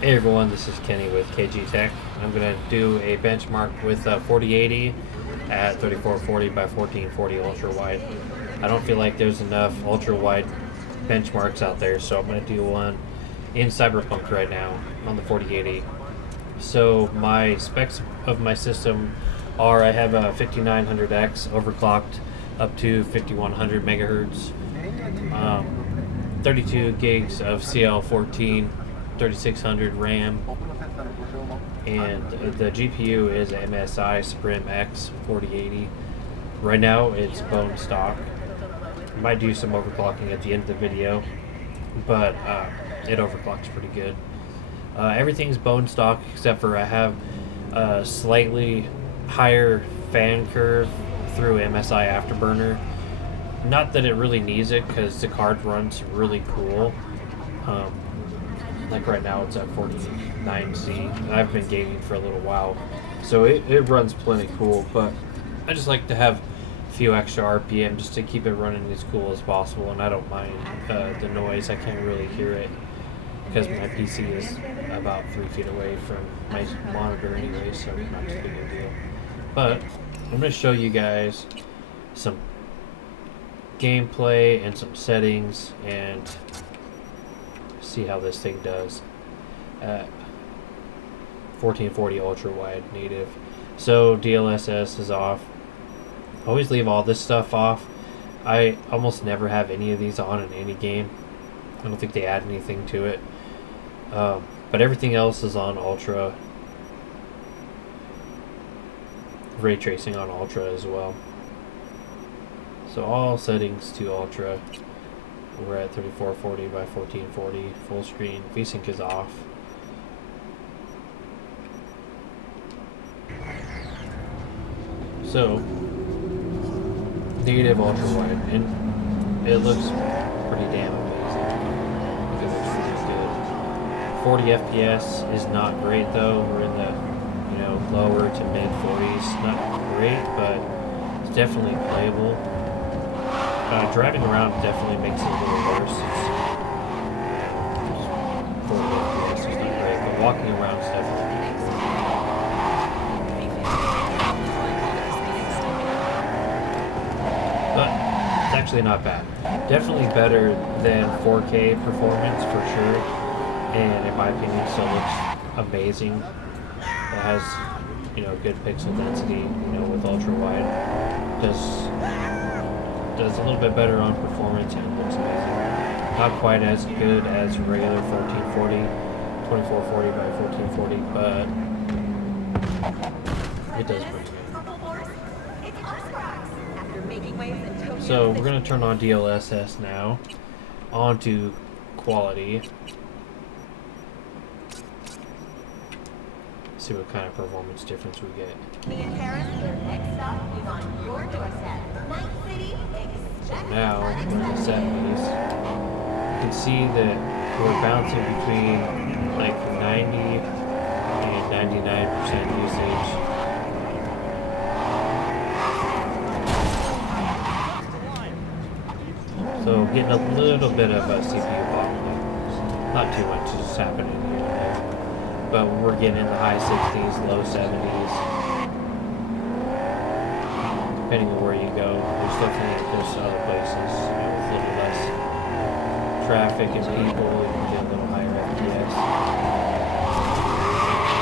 Hey everyone, this is Kenny with KG Tech. I'm going to do a benchmark with 4080 at 3440 by 1440 ultra wide. I don't feel like there's enough ultra wide benchmarks out there, so I'm going to do one in Cyberpunk right now on the 4080. So my specs of my system are I have a 5900X overclocked up to 5100 megahertz, 32 gigs of CL14, 3600 RAM, and the GPU is MSI Suprim X 4080. Right now it's bone stock. Might do some overclocking at the end of the video, but it overclocks pretty good. Everything's bone stock except for I have a slightly higher fan curve through MSI Afterburner. Not that it really needs it because the card runs really cool. Like right now it's at 49C, and I've been gaming for a little while, so it runs plenty cool, but I just like to have a few extra RPM just to keep it running as cool as possible, and I don't mind the noise. I can't really hear it because my PC is about 3 feet away from my monitor anyway, so not too big a deal. But I'm going to show you guys some gameplay and some settings and see how this thing does at 1440 ultra wide native. So DLSS is off. Always leave all this stuff off. I almost never have any of these on in any game. I don't think they add anything to it. But everything else is on ultra. Ray tracing on ultra as well. So all settings to ultra. We're at 3440 by 1440 full screen. VSync is off. So native ultra wide, and it looks pretty damn amazing. It looks pretty good. 40 FPS is not great though. We're in the lower to mid 40s. Not great, but it's definitely playable. Driving around definitely makes it a little worse. It's 40 FPS is not great, but walking around is definitely good. But it's actually not bad. Definitely better than 4K performance for sure, and in my opinion still looks amazing. It has good pixel density, with ultra wide. Does a little bit better on performance and looks amazing. Not quite as good as regular 1440, 2440 by 1440, but it does pretty good. So we're going to turn on DLSS now, onto quality. See what kind of performance difference we get. So now we're in the 70s. You can see that we're bouncing between like 90 and 99% usage. So getting a little bit of a CPU bottleneck. Not too much is happening here and there. But we're getting in the high 60s, low 70s. Depending on where you go, there's other places with a little less traffic and people, you can get a little higher FPS.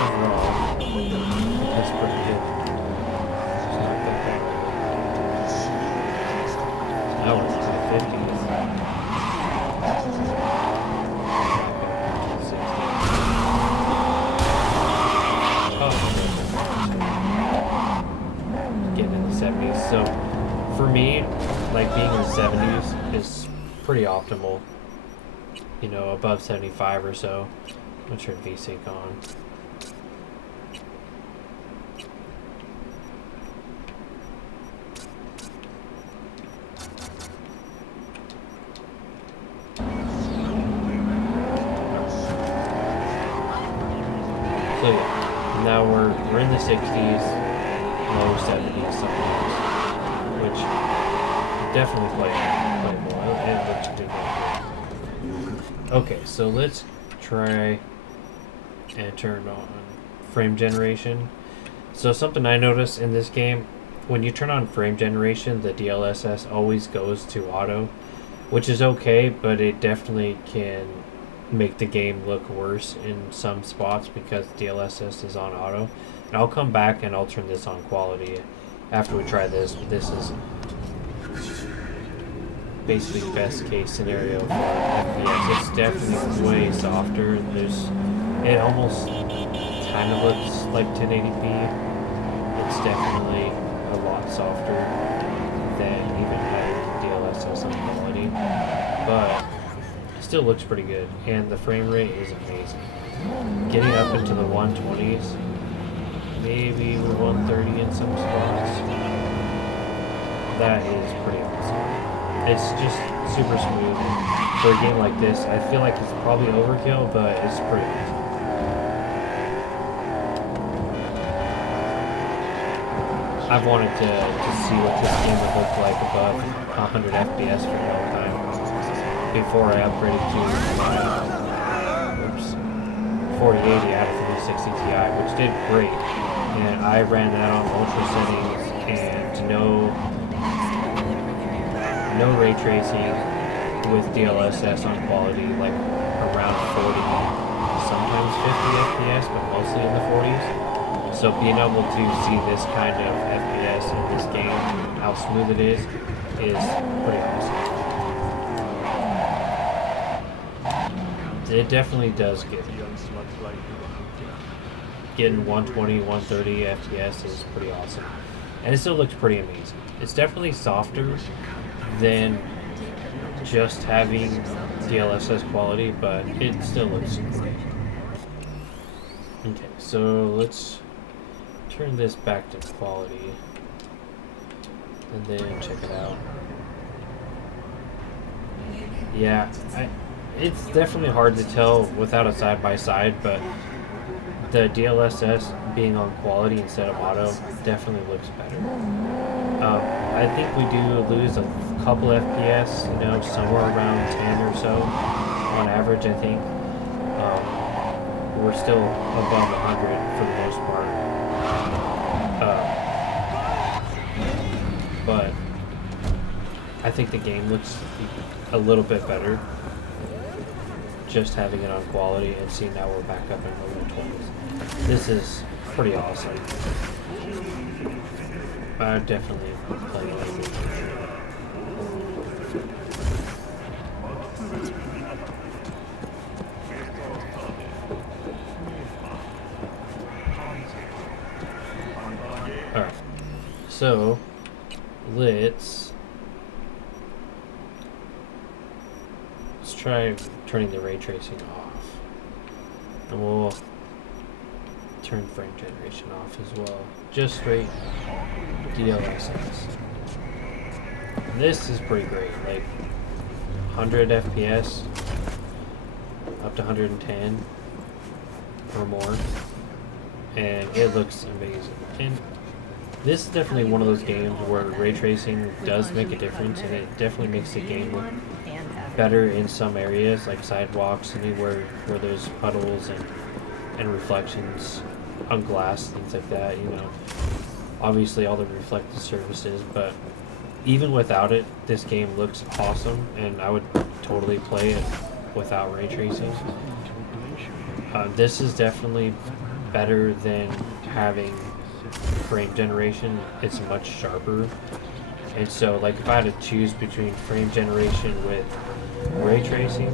Overall, that's pretty good. It's not that bad. Now we're in the 50s. Getting in the 70s. So for me, like being in the 70s is pretty optimal. Above 75 or so. I'm gonna turn VSync on. So yeah, now we're in the 60s, low 70s, something else, which definitely playable. It looks good. Okay, so let's try and turn on frame generation. So something I noticed in this game, when you turn on frame generation, the DLSS always goes to auto, which is okay, but it definitely can make the game look worse in some spots because DLSS is on auto. And I'll come back and I'll turn this on quality after we try this. This is basically best case scenario for FPS. It's definitely way softer. It almost kind of looks like 1080p. It's definitely a lot softer than even having DLSS on quality, but still looks pretty good, and the frame rate is amazing. Getting up into the 120s, maybe even 130 in some spots. That is pretty awesome. It's just super smooth. For a game like this, I feel like it's probably overkill, but it's pretty awesome. I've wanted to see what this game would look like above 100 FPS for a long time before I upgraded to my 4080 out of 360 Ti, which did great. And I ran that on ultra settings and no ray tracing with DLSS on quality, like around 40, sometimes 50 FPS, but mostly in the 40s. So being able to see this kind of FPS in this game, how smooth it is pretty awesome. It definitely does get getting 120, 130 FPS is pretty awesome. And it still looks pretty amazing. It's definitely softer than just having DLSS quality, but it still looks great. Okay, so let's turn this back to quality and then check it out. Yeah, it's definitely hard to tell without a side-by-side, but the DLSS being on quality instead of auto definitely looks better. I think we do lose a couple FPS, somewhere around 10 or so on average, I think. We're still above 100 for the most part. But I think the game looks a little bit better just having it on quality and seeing now we're back up in the 120s. This is pretty awesome. I definitely play like it. Alright, so let's try turning the ray tracing off, and we'll turn frame generation off as well, just straight DLSS. And this is pretty great, like 100 FPS up to 110 or more, and it looks amazing. And this is definitely one of those games where ray tracing does make a difference, and it definitely makes the game look better in some areas, like sidewalks, anywhere where there's puddles and reflections on glass, things like that. Obviously all the reflective surfaces, but even without it, this game looks awesome, and I would totally play it without ray tracing. This is definitely better than having frame generation. It's much sharper, and so like if I had to choose between frame generation with ray tracing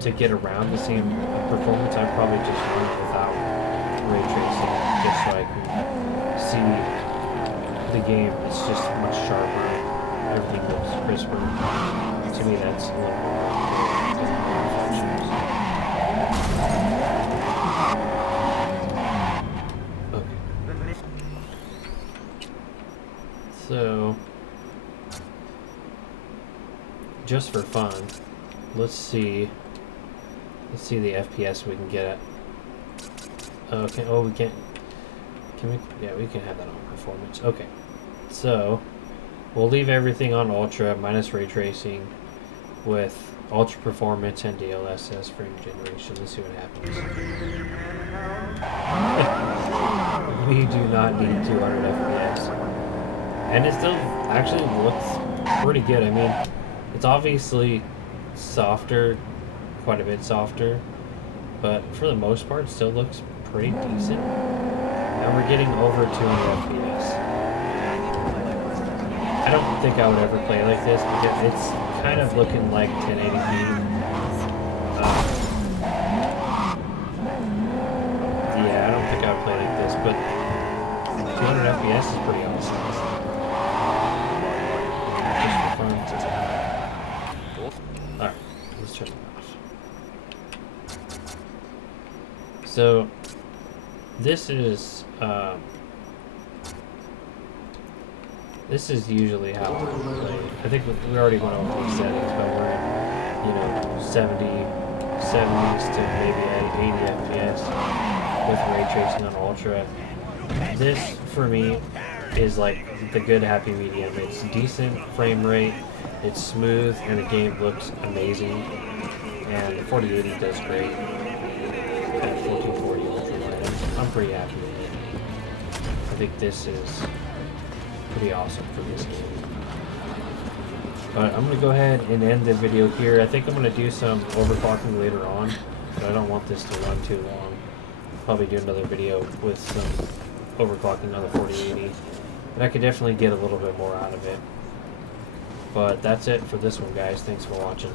to get around the same performance, I'd probably just run it without ray tracing, just so I can see the game. It's just much sharper, everything looks crisper. To me, that's a little more okay. So just for fun, let's see the FPS we can get at. Okay, we can't. Can we? Yeah, we can have that on performance. Okay, so we'll leave everything on ultra minus ray tracing, with ultra performance and DLSS frame generation. Let's see what happens. We do not need 200 FPS. And it still actually looks pretty good. I mean, it's obviously softer, quite a bit softer, but for the most part, it still looks pretty decent. And we're getting over 200 FPS. I don't think I would ever play like this because it's kind of looking like 1080p. Yeah, I don't think I would play like this, but 200 FPS is pretty awesome. Just for fun. Alright, let's turn it off. So, this is usually how I play. I think we already went over the settings, but we're in, 70s to maybe 80 FPS with ray tracing on ultra. This, for me, is like the good happy medium. It's decent frame rate, it's smooth, and the game looks amazing. And the 4080 does great. And 1440 ultrawide. I'm pretty happy with it. I think this is pretty awesome for this game. But I'm going to go ahead and end the video here. I think I'm going to do some overclocking later on, but I don't want this to run too long. Probably do another video with some overclocking on the 4080. But I could definitely get a little bit more out of it. But that's it for this one, guys. Thanks for watching.